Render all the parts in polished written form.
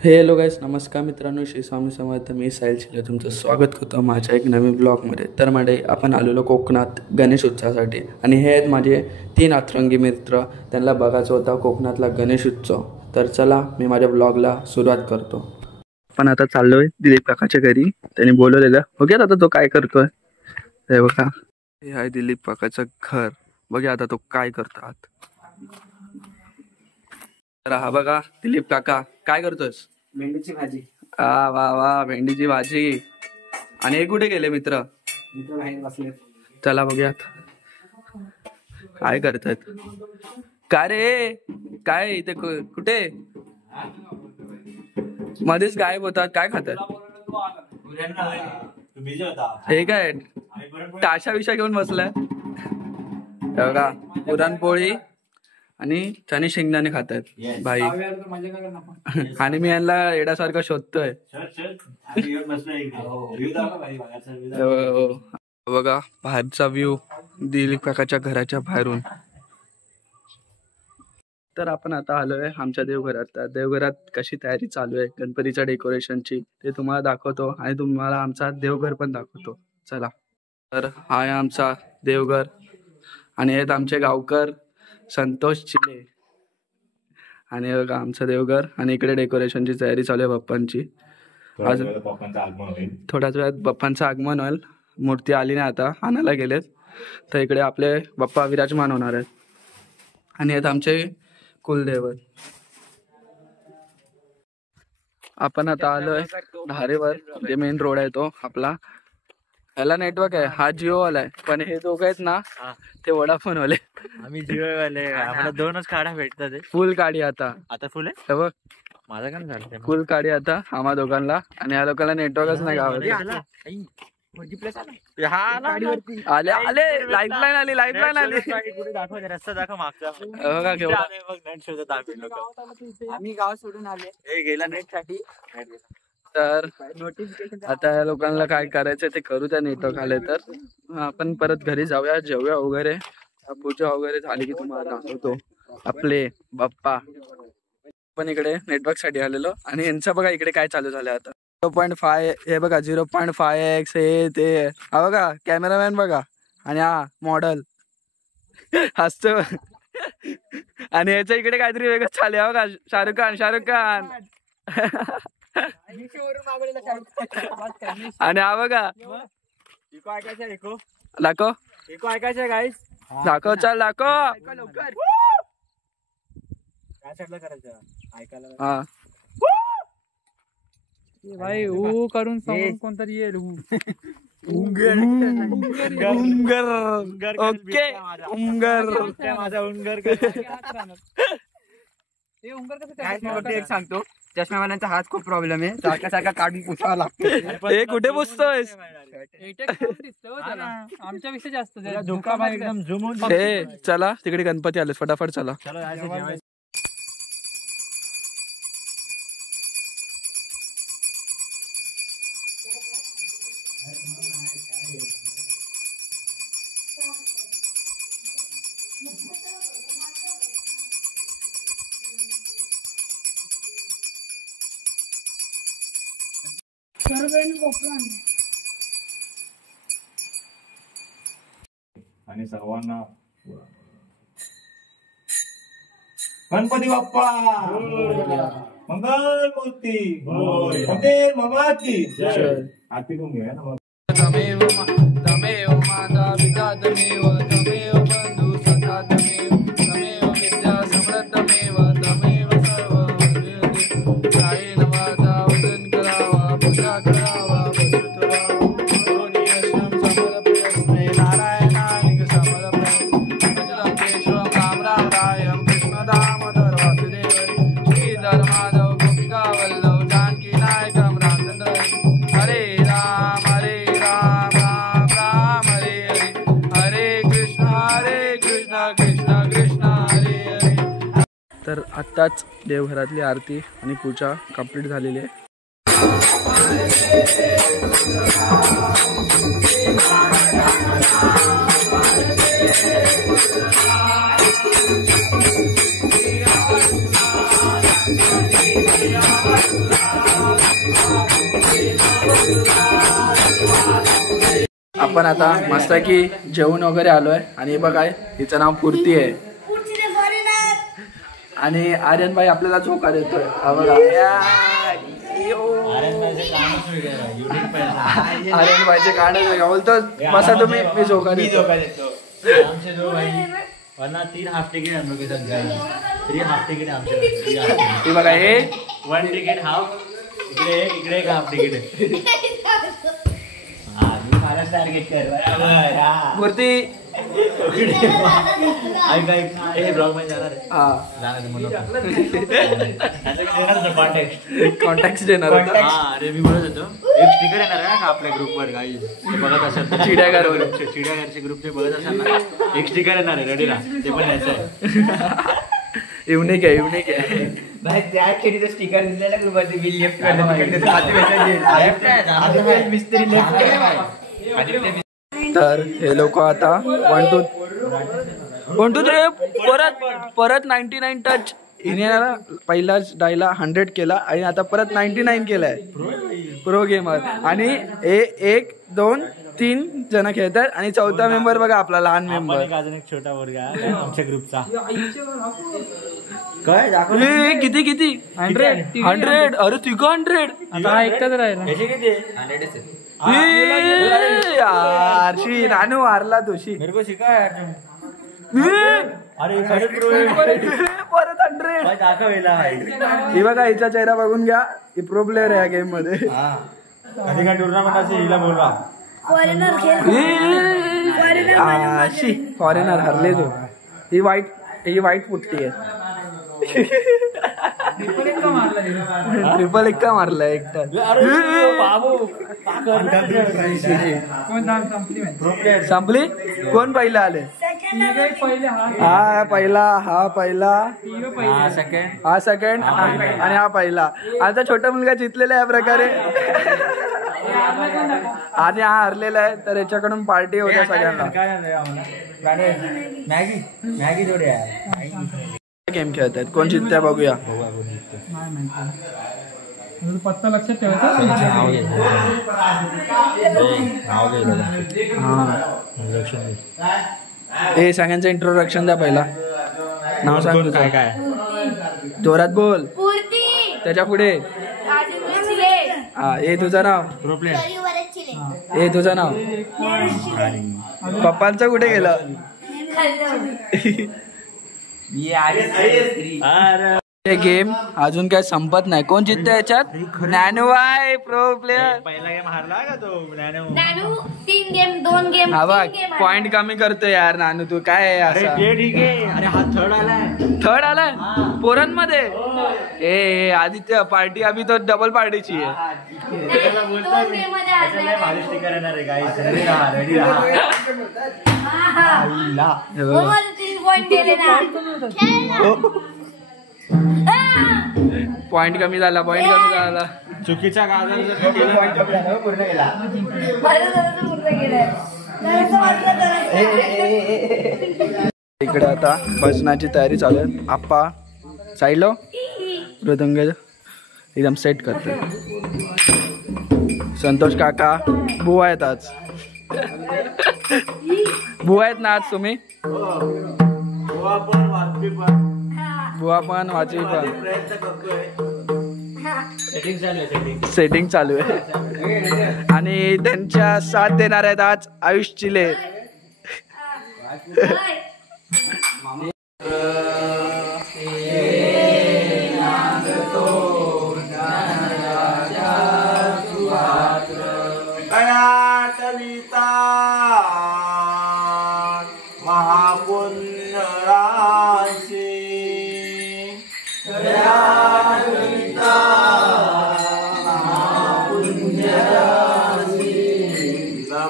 Hello गाईस, नमस्कार मित्रांनो. श्री स्वामी समर्थ. मी साहिल शिले तुमचं स्वागत करतो माझ्या एक नवीन ब्लॉगमध्ये. तर मंडळी, आपण आलेलो कोकणात गणेश उत्सवासाठी आणि हे आहेत माझे 3 अतरंगी मित्र. त्यांना बघायचा होता कोकणातला गणेश उत्सव. तर चला, मी माझ्या ब्लॉगला सुरुवात करतो. आपण आता चाललोय दिलीप काकाच्या घरी. त्यांनी बोलवलेलं. बघूया आता तो काय करतोय. हे बघा, हे आहे दिलीप काकाचं घर. बघूया आता तो काय करतात. तर हा बघा दिलीप काका, काय करतोस? भेंडीची भाजी. वा वा, भेंडीची भाजी. आणि हे कुठे गेले मित्र? बाहेर बसले. चला बघूयात काय करतात. काय रे, काय इथे कुठे मध्येच गायब होतात? काय खातात? हे काय टाशा विषा घेऊन बसलाय? बघा, पुरणपोळी आणि चणे शेंगदाणे खातात भाई. आणि मी यांना येण्यासारखं शोधतोय. बघा बाहेरचा व्ह्यू दिलीप काकाच्या घराच्या बाहेरून. तर आपण आता आलोय आमच्या देवघरात. देवघरात कशी तयारी चालू आहे गणपतीच्या डेकोरेशनची ते तुम्हाला दाखवतो आणि तुम्हाला आमचा देवघर पण दाखवतो. चला. तर हा आहे आमचा देवघर आणि आहेत आमचे गावकर संतोष चिले. आणि आमचं देवघर आणि इकडे डेकोरेशनची तयारी चालू आहे बाप्पांची. आज थोड्याच वेळात बाप्पांचं आगमन होईल. मूर्ती आली नाही, आता आणायला गेलेत. तर इकडे आपले बाप्पा विराजमान होणार आहेत. आणि आहेत आमचे कुलदैवत. आपण आता आलोय धारेवर, जे मेन रोड आहे तो आपला. ह्याला नेटवर्क आहे, हा जिओ वाला आहे. पण हे दोघं आहेत ना, ते वोडाफोन वाले. आम्ही जिओ वाले. आम्हाला 2च काढा भेटतात. फुल काढी आता फुल आहे बघ. माझा काय झालं? फुल काढी आता आम्हा दोघांना. आणि ह्या लोकांना नेटवर्कच नाही गावात. आले आले, लाईफलाईन आली, लाईफलाईन आली. रस्ता दाखव मागचा. बघा केवढा नेट शोधत आम्ही गाव सोडून आले. गेला नेट साठी. तर आता या लोकांना काय करायचं ते करू त्या नेटवर्क आले तर. आपण परत घरी जाऊया, जेवूया वगैरे. पूजा वगैरे झाली की तुम्हाला दाखवतो आपले बाप्पा. पण इकडे नेटवर्क साठी आलेलो. आणि यांचं बघा इकडे काय चालू झालं आता. 0.5 हे बघा, 0.5x हे ते. हा बघा कॅमेरामॅन बघा. आणि हा मॉडल हसतो. आणि याच्या इकडे काहीतरी वेगळं चालू आहे बघा. शाहरुख खान. आणि हा बघा, दाखव ऐकायचं गाईस. दाखव, चल दाखव. हा भाई करून कोणतरी येईल. उंगर. ओके, उंगर. माझा उंगर. एक सांगतो, चष्मावाल्यांचा हात खूप प्रॉब्लेम आहे. सारखा काढून पुसावा लागतो. हे कुठे पुसतोयस? आमच्यापेक्षा जास्त धोका भाई एकदम झुमून. हे चला, तिकडे गणपती आले, फटाफट चला. आणि सर्वांना गणपती बाप्पा मंगल मूर्ती मंदिर ममाची आरती करून घ्या. तमेव माता पिता तमेव, तमेव बंधू सखा तमेव, तमेव विद्या समृद्धमेव, तमेव सर्व कायेन वाचा वदन करावा, पूजा करावा, वसुत व्हावा. समर्पयस्मे नारायणाय समर्पयस्मे अच्युतं केशवं रामराम कृष्णदामोदर वासुदेव श्रीधर माधव गोपिका वल्लभ जानकी नायकं रामचंद्र. हरे राम राम राम हरे हरे, हरे कृष्ण कृष्ण कृष्ण हरे हरे. तर आत्ताच देवघरातली आरती आणि पूजा कंप्लीट झालेली आहे. आपण आता मस्त की जेवण वगैरे आलोय आणि हे बघाय हिचं नाव पूर्ती आहे आणि आर्यन भाई आपल्याला झोका देतोय हा बघा आर्यन भाईचे गाणं बोलतो बसा तुम्ही मी झोका देतो वरना 3 हाफ टिकट हम लोग के साथ गए 3 हाफ टिकट हमसे हे बघा हे 1 टिकट हाफ इकडे एक हाफ टिकट आहे हां मी मला टार्गेट कर बरोबर हां मूर्ती ऐक हे ब्लॉग मध्ये जाणार आहे हा जाणार म्हणून देणार कॉन्टॅक्ट कॉन्टॅक्ट देणार होता हां अरे मी बोलत होतो एक स्टिकर येणार आहे का आपल्या ग्रुपवर गाईज बघत असाल तर चिड्याघरवर चिड्याघरचे ग्रुपचे बघत असाल ना एक स्टिकर येणार आहे रेडीला ते पण यायचं आहे युनिक आहे भाई त्या खेळीचं स्टिकर दिलेला ग्रुपवरती बिल लेफ्ट मिस्त्री लेफ्ट तर हे लोक आता 1 2 3 परत 99 टच हिने पहिलाच डायला 100 केला आणि आता परत 99 केलाय प्रो गेमर आणि 1 2 3 जण खेळतात आणि चौथा मेंबर बघा आपला लहान मेंबर अजून एक छोटा वर्ग आहे आमच्या ग्रुपचा काय किती 100 अरे 300 आता हा एकटाच राहिला याचे किती यारशी नानू हारला तुशी मेरे को सिखा यार अरे परत 100 दाखवेला ही बघा हिचा चेहरा बघून घ्या ही प्रो प्लेअर आहे या गेम मध्ये कधी काय टुर्नामेंट असेल हिला बोलवा फॉरेनर हरले तू ही वाईट पुट्टी आहे ट्रिपल एक्का मारला एकटा संपली कोण पहिला आले हा पहिला हा सेकंड आणि हा पहिला आता छोटा मुलगा जिंकलेला आहे या प्रकारे आणि हा हरलेला आहे तर याच्याकडून पार्टी होत्या सगळ्यांना मॅगी जोडे गेम खेळतात कोण जिंकत्या बघूया पत्ता लक्षात ठेवायचा हे सगळ्यांचं इंट्रोडक्शन द्या पहिला नाव सांग तुझं काय जोरात बोल त्याच्या पुढे हे तुझं नाव हे तुझं नाव पप्पांचं कुठे गेलं हे गेम अजून काय संपत नाही कोण जिंकतं याच्यात नॅनूबाई प्रो प्लेअर पहिला गेम हारला का तो नानू 3 गेम 2 गेम हा बघ पॉइंट कमी करतोय यार नानू तू काय आहे असं ठीक आहे अरे हा थर्ड आलाय पोरांमध्ये ए आदित्य पार्टी अभी तो डबल पार्टीची आहे 2 गेम मध्ये हरले भारी स्टिकर येणार आहे गाईस रेडी राहा मला 3 पॉइंट दिले ना पॉइंट कमी झाला चुकीच्या गाजर पूर्ण केला इकडे आता भजनाची तयारी चालू आहे आप्पा साईडला मृदंग एकदम सेट करते संतोष काका बुवा आहेत आज बुवा आहेत ना आज तुम्ही बुवा पण वाची पण सेटिंग चालू आहे आणि त्यांच्या साथ देणार आहेत आज आयुष चिले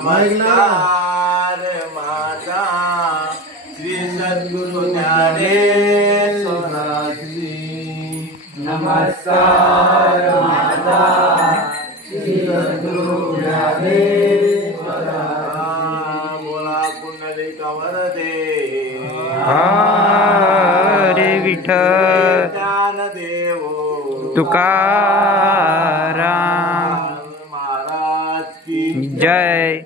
नमस्कार माता श्री सद्गुरु ज्ञानेश्वराजी नमस्कार माता श्री सद्गुरु ज्ञानेश्वरा बोला पुंडलिक वरदे हरे विठ्ठल ज्ञानदेव तुकाराम महाराज की जय.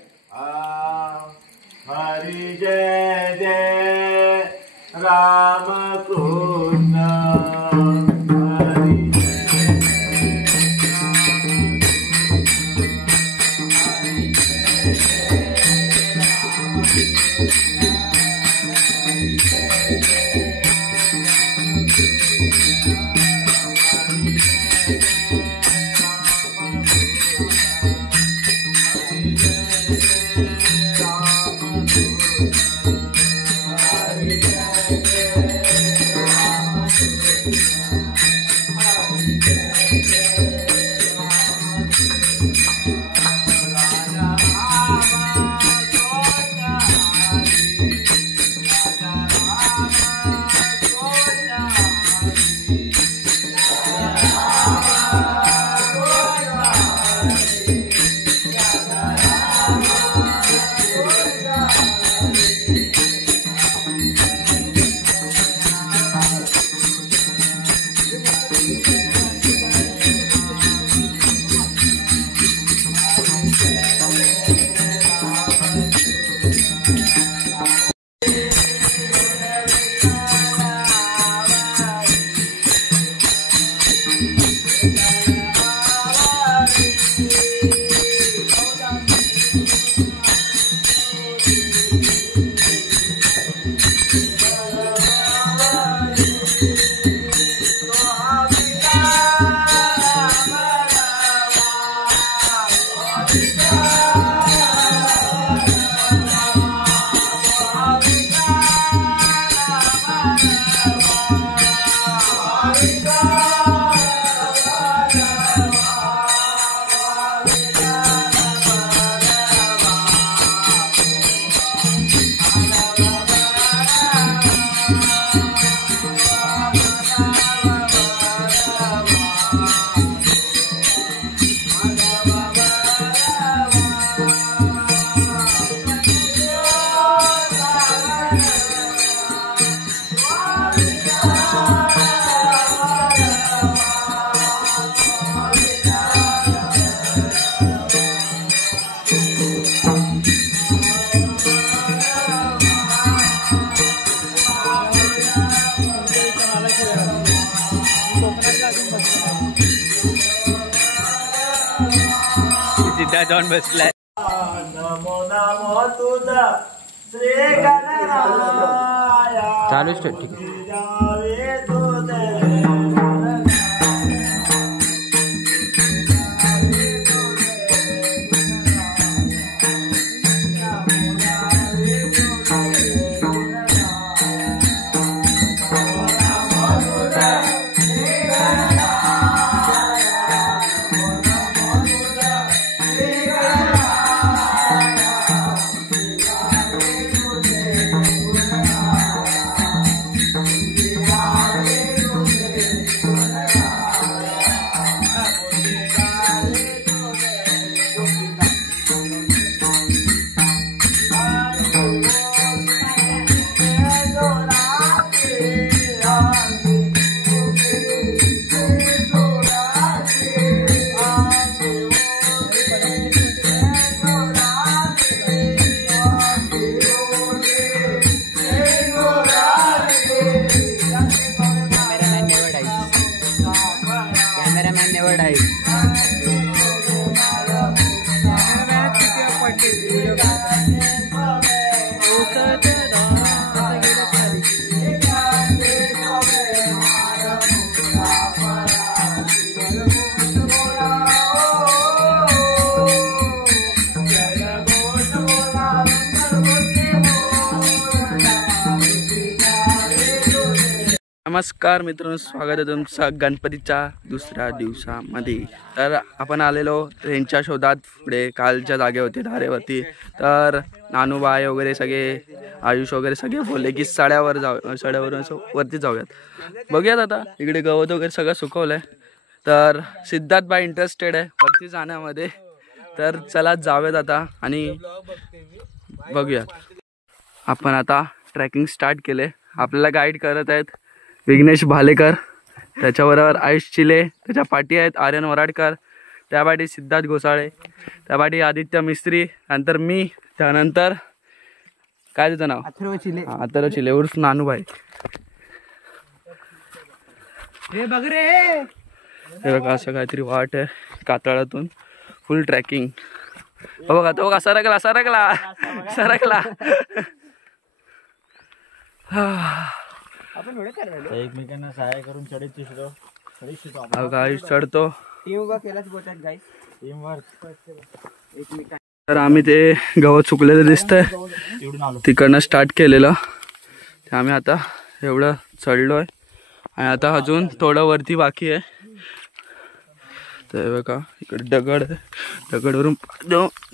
हरी जय जय राम कृष्ण हरी तिथे जाऊन बसलाय. नमो नमो तुझा श्री गणराया चालूच ठेव. ठीक आहे. जावे तुझे कॅमेरामॅन निवड आहे. नमस्कार मित्रांनो, स्वागत आहे तुमचं गणपतीच्या दुसऱ्या दिवसामध्ये. तर आपण आलेलो ट्रेनच्या शोधात पुढे कालच्या जागे होते धारेवरती. तर नानूबाई वगैरे सगळे, आयुष वगैरे सगळे बोलले की सड्यावरून वरती जाऊयात. बघूयात आता. इकडे गवत वगैरे सगळं सुकवलं आहे. तर सिद्धार्थ बाई इंटरेस्टेड आहे वरती जाण्यामध्ये. तर चला जाऊयात आता आणि बघूयात. आपण आता ट्रॅकिंग स्टार्ट केले. आपल्याला गाईड करत आहेत विघ्नेश भालेकर. त्याच्याबरोबर आयुष चिले, त्याच्या पाठी आहेत आर्यन वराडकर, त्या पाठी सिद्धार्थ घोसाळे, त्या पाठी आदित्य मिस्त्री, नंतर मी, त्यानंतर काय तुझं नाव? अथर्व चिले. अथर्व चिले उर्फ नानूभाई. हे बघ रे. हे बघा असं काहीतरी वाट आहे कातळातून फुल ट्रॅकिंग. बघा तो बघा सरकला सरकला सरकला. आपण एवढे करायला एकमेकांना सहाय्य करून चढत शिकलो. बघा आयुष चढतो. टीम वर्क केलाच बोलतात गाईस. Team work. एकमेकांना तर आम्ही ते गवत सुकलेलं दिसतंय तिकडनं स्टार्ट केलेलं, ते आम्ही आता एवढं चढलोय आणि आता अजून थोडं वरती बाकी आहे. तर बघा इकडे दगड आहे, दगडवरून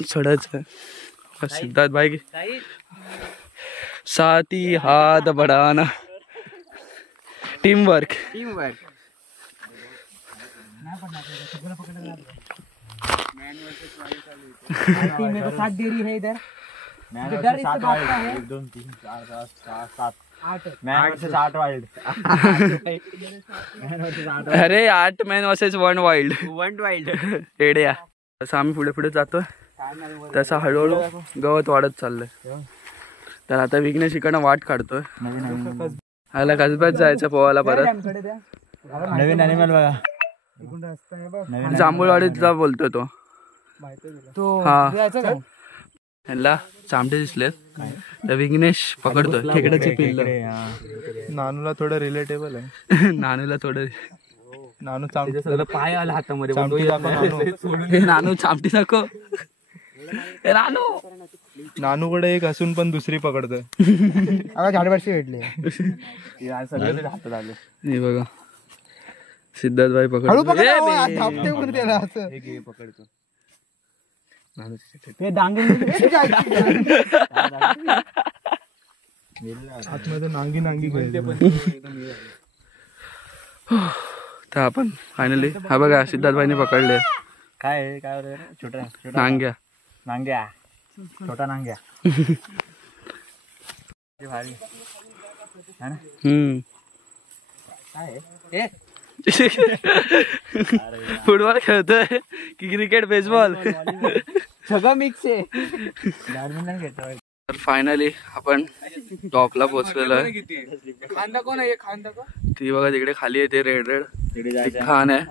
चढायचं आहे. सिद्धार्थ भाई साथी हात बढाना. Team work. Team work. Team में तो 7 देरी है इधर. इधर इससे बात का है 1 2 3 4 5 6 7 8. Man versus 8 wild. अरे 8 मॅन वर्सेस 1 वाईल्ड. 1 वाइल्ड. एड्या. तसं आम्ही पुढे पुढे जातोय, तसं हळूहळू गवत वाढत चाललंय. तर आता विघ्नेश इकडनं वाट काढतोय. आला कसब्यात जायचं पोहायला परत. नवीन ॲनिमल बघा. जांभूळवाडीतला बोलतोय तो. तो हा. जायचं का? ह्याला चामटे दिसलेत तर विघ्नेश पकडतोय खेकड्याचे पिल्ल. नानूला थोडं रिलेटेबल आहे. नानूला थोडं नानू चांगलं पाय आला हातामध्ये. नानू. हे नानू चामटी दाखव. हे नानू. नानूकडे एक असून पण दुसरी पकडतोय. आता झाडवर्षी भेटले. हातात आले. हे बघा सिद्धार्थ भाई हळू पकड. धापटे उडून त्याला असं. पकडतो. हे डांगे आतमध्ये नांगी नांगी खेळते. तर आपण फायनली हा बघा सिद्धार्थ भाईने पकडले काय आहे? काय होतं? छोटा छोटा नांग्या. नांग्या. छोटा नांग्या. भारी है ना. काय आहे? फुटबॉल खेळतोय की क्रिकेट बेसबॉल सगळं मिक्स आहे. बॅडमिंटन खेळतोय. तर फायनली आपण टॉपला पोहोचलेलो आहे. खांदा कोण आहे? खांदा कोण? ती बघा तिकडे खाली आहे ते रेड रेड तिकडे जायचं. खान आहे.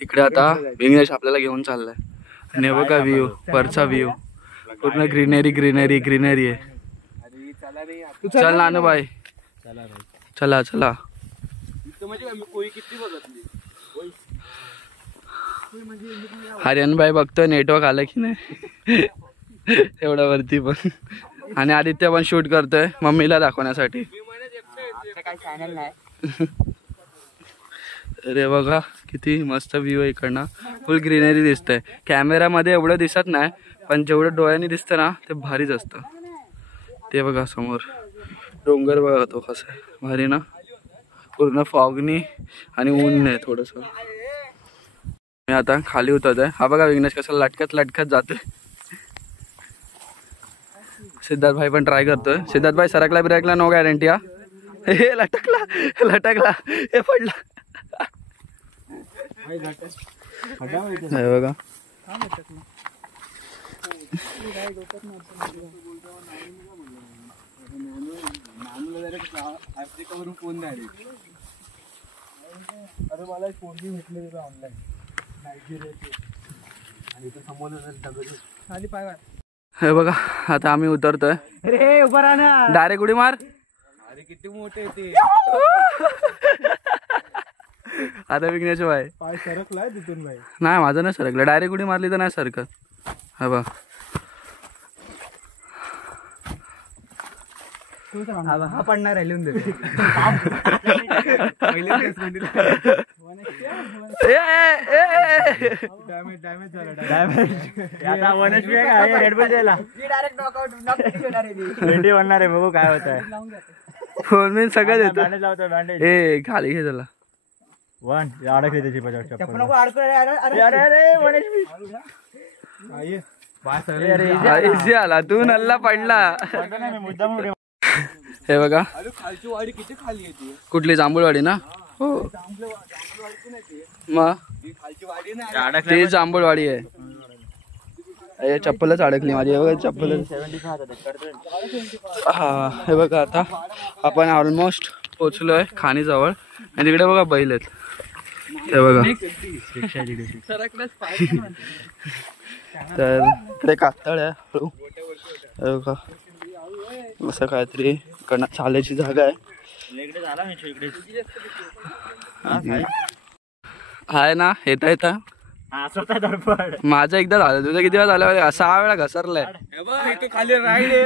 तिकडे आता विघ्नेश आपल्याला घेऊन चाललाय. आणि हे बघा व्ह्यू, वरचा व्ह्यू पूर्ण ग्रीनरी ग्रीनरी ग्रीनरी आहे. चल नानू बाई चला चला. आर्यन बाई बघतोय नेटवर्क आलं की नाही एवढ्या वरती पण. आणि आदित्य पण शूट करतोय मम्मीला दाखवण्यासाठी. काय चॅनल नाही. अरे बघा किती मस्त व्ह्यू आहे इकडनं. फुल ग्रीनरी दिसतंय. कॅमेरामध्ये एवढं दिसत नाही पण जेवढं डोळ्यांनी दिसतं ना ते भारीच असतं. ते बघा समोर डोंगर बघा तो कसं आहे भारी ना. पूर्ण फॉगनी आणि ऊन नाही थोडंसं. मी आता खाली उतरतोय. हा बघा विघ्नेश कसं लटकत लटकत जातोय. सिद्धार्थ भाई पण ट्राय करतोय. सिद्धार्थ भाई सरकला बिरकला नो गॅरंटी. हा हे लटकला लटकला हे पडला. बघा हे बघा आता आम्ही उतरतोय. रे उभा राहा ना. डायरेक्ट उडी मार. अरे किती मोठे ते. आता विघ्नेश भाई पाय सरकलाय तिथून भाई. नाही माझं नाही सरकलं. डायरेक्ट उडी मारली तर नाही सरकत. हा बघ हा पडणार आहे लिहून देतो. डॅमेज झाला. आता वनस्पती आहे का? रेड बुल द्यायला डायरेक्ट नॉकआउट होणार आहे. 20 बनणार आहे. बघू काय होत आहे. फोन बिन सगळं देतो. बँडेज लावतो बँडेज. ए खाली घे त्याला. 1 अडकली त्याची चप्पल. चप्पल नको अडकू. अरे अरे वनस्पती. इझी आला तू नल्ला पडला. मुद्दाम हे बघा खालची वाडी किती खाली येते. कुठली जांभूळवाडी ना. हो मग ती जांभूळवाडी आहे. हे चप्पलच अडकली माझी. हे बघा चप्पल. हा हे बघा आता आपण ऑलमोस्ट पोचलोय खाणीजवळ आणि तिकडे बघा बैल आहेत. हे बघा तर इकडे कातळ आहे हळू. हे बघा असं काहीतरी इकडनं चालायची जागा आहे. आहे ना येता येता माझं एकदा झालं. तुझं किती वेळा झालं? 6 वेळा घसरलाय.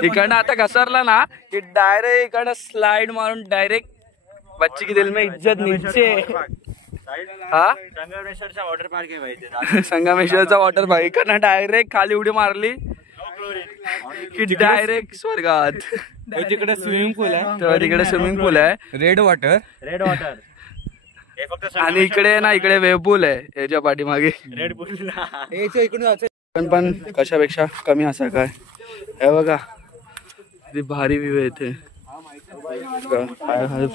इकडनं आता घसरला ना की डायरेक्ट इकडं स्लाइड मारून डायरेक्ट बच्ची की दिल में इज्जत नीचे. हा वॉटर पार्क आहे संगमेश्वरचा वॉटर पार्क. इकडनं डायरेक्ट खाली उडी मारली की डायरेक्ट स्वर्गात. तिकडे स्विमिंग पूल आहे. तर तिकडे स्विमिंग पूल आहे रेड वॉटर. आणि इकडे ना इकडे वेव पूल आहे याच्या पाठीमागे. रेड बुल पण कशापेक्षा कमी असा काय. हे बघा किती भारी व्ह्यू आहे इथे.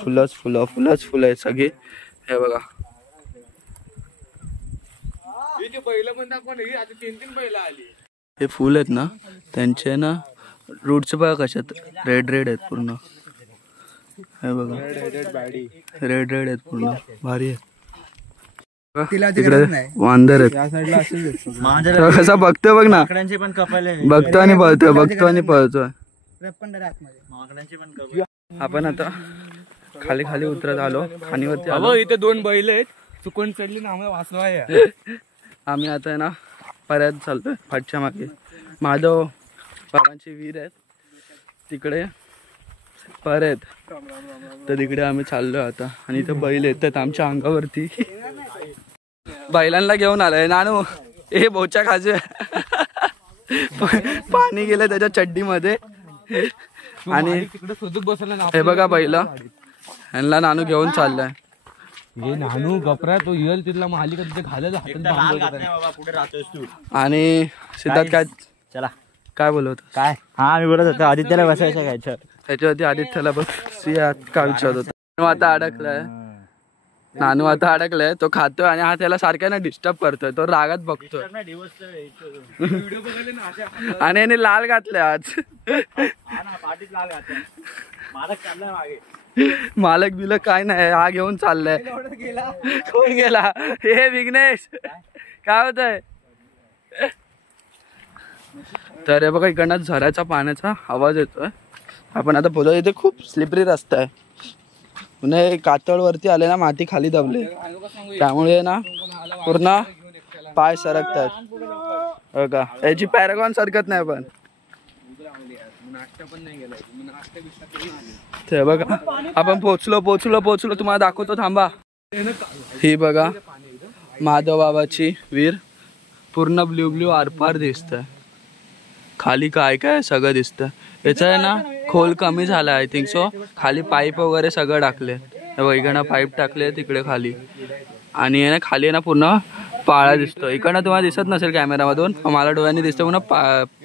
फुलंच फुलं आहेत सगळी. हे बघा हे फुल आहेत ना त्यांचे ना रूट्स बघा कशात रेड आहेत पूर्ण. हे बघा रेड आहेत पूर्ण. भारी आहे. तिकडे वांदर आहेत. कसा बघतोय बघ ना. पण कपाल आहे. बघतो आणि पळतोय. आपण आता खाली उतरत आलो. खाणीवरती आलो. इथे 2 बैल आहेत. चुकून चढली ना आम्हाला वाचवाय. आम्ही आता आहे ना परत चालतोय फाटच्या मागे. माधव बाबांची विहीर आहेत तिकडे परत. तर तिकडे आम्ही चाललोय आता. आणि इथे बैल येतात आमच्या अंगावरती. बैलांना घेऊन आलोय. नानू हे बोचा खाजे. पाणी गेलं त्याच्या चड्डीमध्ये. आणि हे बघा बैला ह्यांना नानू घेऊन चाललाय. हे नानू गपरा तो येल तिथला मालिका तिथे घालत पुढे राहतोस तू. आणि सिद्धार्थ काय चला काय बोलत काय. हा मी बोलत होतो आदित्यला बसायचं घ्यायचं. त्याच्यावरती आदित्यला बघ का विचारत होता. नानू आता अडकलाय. तो खातोय आणि हा त्याला सारख्यानं डिस्टर्ब करतोय. तो रागात बघतोय. आणि याने लाल घातलंय आज. मालक बिलक काय नाही. हा घेऊन चाललाय. कोण गेला? हे विघ्नेश काय होतंय. तर हे बघा इकडनं झऱ्याचा पाण्याचा आवाज येतोय. आपण आता पोहोचलो. इथे खूप स्लिपरी रस्ता आहे. पुन्हा कातळवरती आले ना माती खाली दबले त्यामुळे ना पूर्ण पाय सरकतात. बघा याची पॅरागॉन सरकत नाही. पण ते बघा आपण पोचलो तुम्हाला दाखवतो थांबा. ही बघा माधव बाबाची विहीर. पूर्ण ब्ल्यू आरपार दिसतंय. खाली काय सगळं दिसतं. याचं आहे ना खोल कमी झाला आय थिंक सो. खाली पाईप वगैरे सगळं टाकले. इकडनं पाईप टाकले तिकडे खाली. आणि आहे ना खाली आहे ना पूर्ण पाळा दिसतो. इकडनं तुम्हाला दिसत नसेल कॅमेरामधून. मला डोळ्यांनी दिसतं पूर्ण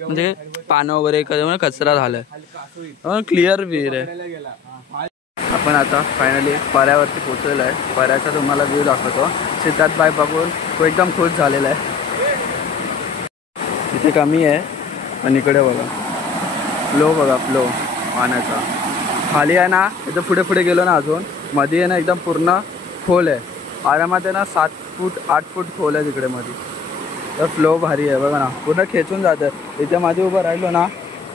म्हणजे पानं वगैरे कचरा झालाय. क्लिअर विहीर आहे. आपण आता फायनली पर्यावरती पोहोचलेलो आहे. पर्याचा तुम्हाला व्ह्यू दाखवतो. सिद्धार्थ बाय बघून तो एकदम खुश झालेला आहे. इथे कमी आहे पण इकडे बघा फ्लो पाण्याचा. खाली आहे ना इथं पुढे गेलो ना अजून मध्ये आहे ना एकदम पूर्ण खोल आहे. आरामात आहे ना 7 फूट 8 फूट खोल आहे तिकडे मध्ये. तर फ्लो भारी आहे बघा ना. पूर्ण खेचून जातं. इथे मध्ये उभं राहिलो ना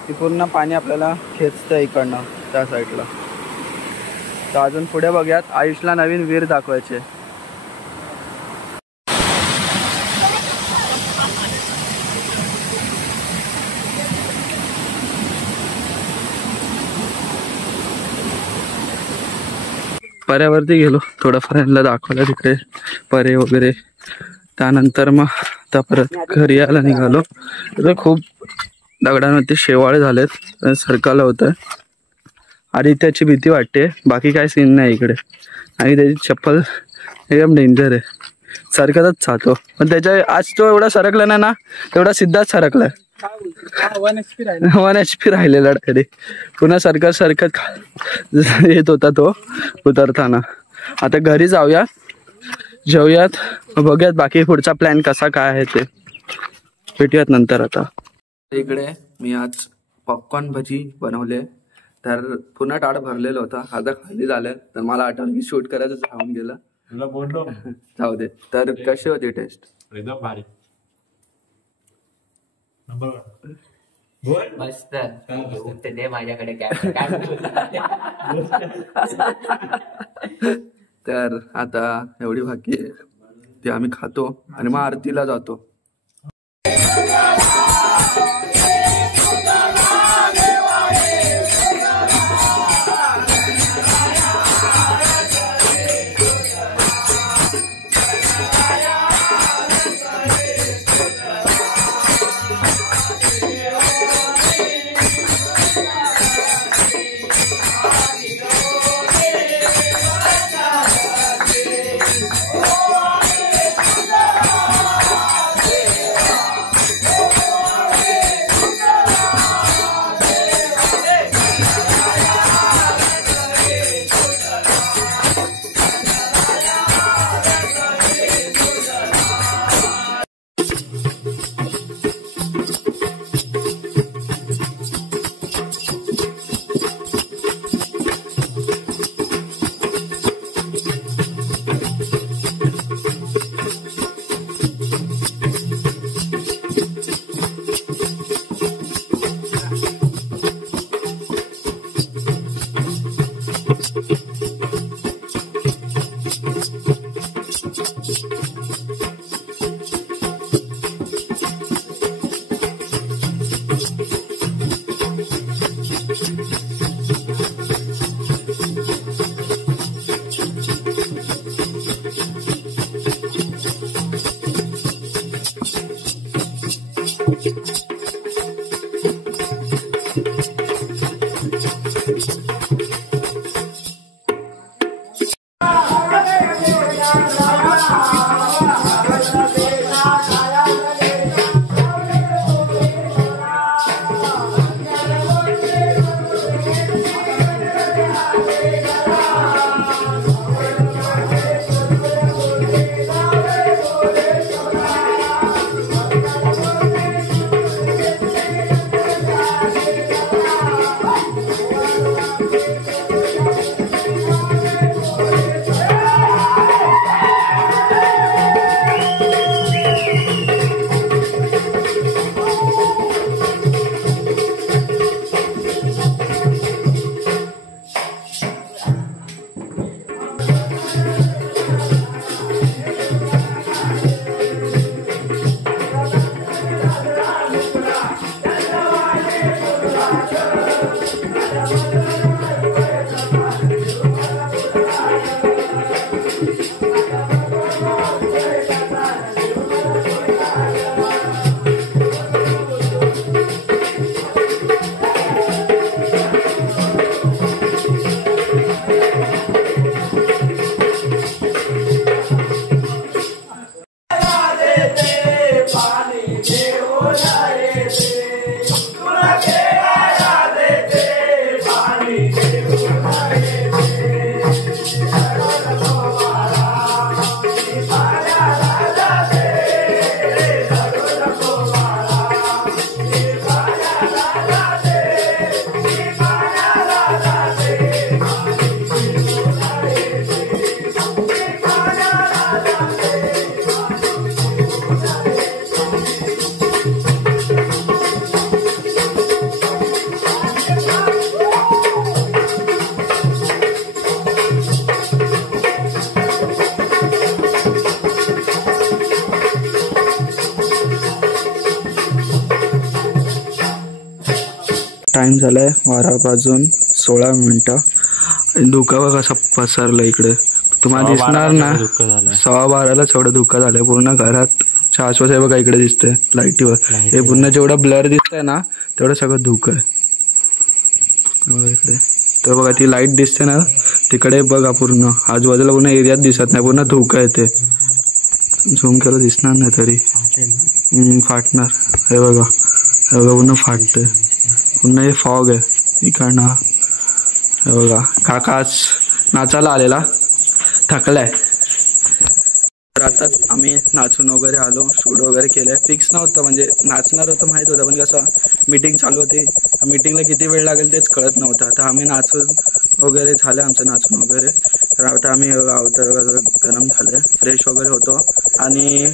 की पूर्ण पाणी आपल्याला खेचतं इकडनं त्या साईडला. तर अजून पुढे बघूयात. आयुषला नवीन विहीर दाखवायचे. पर्यावरती गेलो थोडंफार यांना दाखवलं तिकडे परे वगैरे. त्यानंतर मग आता परत घरी यायला निघालो. तर खूप दगडांवरती शेवाळे झालेत. सरकाला होतं. आदित्याची भीती वाटते. बाकी काय सीन नाही इकडे. आणि त्याची चप्पल एकदम डेंजर आहे. सरकतच जातो. पण त्याच्या आज तो एवढा सरकला नाही ना तेवढा सिद्धार्थ सरकलाय. 1 HP राहिलेला डायरेक्ट. पुन्हा सरकत येत होता तो उतरताना. आता घरी जाऊया, जेवूयात, बघूयात बाकी पुढचा प्लॅन कसा काय आहे ते भेटूयात नंतर. आता इकडे मी आज पॉपकॉर्न भजी बनवले, तर पुन्हा ताट भरलेलं होता, आता खाली झालं. तर मला आठवलं की शूट करायचं राहून गेलं, तुला बोललो जाऊ दे. तर कशी होती टेस्ट? एकदम भारी. मस्त दे माझ्याकडे तर आता एवढी बाकी आहे ती आम्ही खातो आणि मग आरतीला जातो. टाइम झालाय 12:16. धुका बघा कसा पसरला इकडे, तुम्हाला दिसणार ना. 12:15 एवढं धुका झालंय पूर्ण घरात. शाश्वत आहे बघा इकडे दिसतंय लाईटीवर, हे पूर्ण जेवढं ब्लर दिसतंय ना तेवढं सगळं धुकं आहे इकडे. तर बघा ती लाईट दिसते ना तिकडे बघा, पूर्ण आजूबाजूला पूर्ण एरियात दिसत नाही, पूर्ण धुकं येते. झूम केलं दिसणार नाही तरी फाटणार. हे बघा पूर्ण फाटतंय, पुन्हा हे फॉग आहे इकडनं. हे बघा काका आज नाचायला आलेला, थकलाय. तर आता आम्ही नाचून वगैरे आलो, शूट वगैरे केलं. फिक्स नव्हतं, म्हणजे नाचणार होतं माहीत होतं, पण कसं मीटिंग चालू होती, मीटिंगला किती वेळ लागेल तेच कळत नव्हतं. आता आम्ही नाचून वगैरे झालं आमचं नाचून वगैरे. तर आता आम्ही अवतार गरम झालं, फ्रेश वगैरे होतो. आणि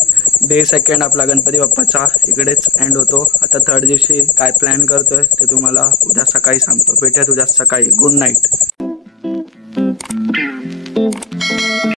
डे सेकंड आपला गणपती बाप्पाचा इकडेच एंड होतो. आता थर्ड दिवशी काय प्लॅन करतोय ते तुम्हाला उद्या सकाळी सांगतो. भेटूयात उद्या सकाळी. Good night.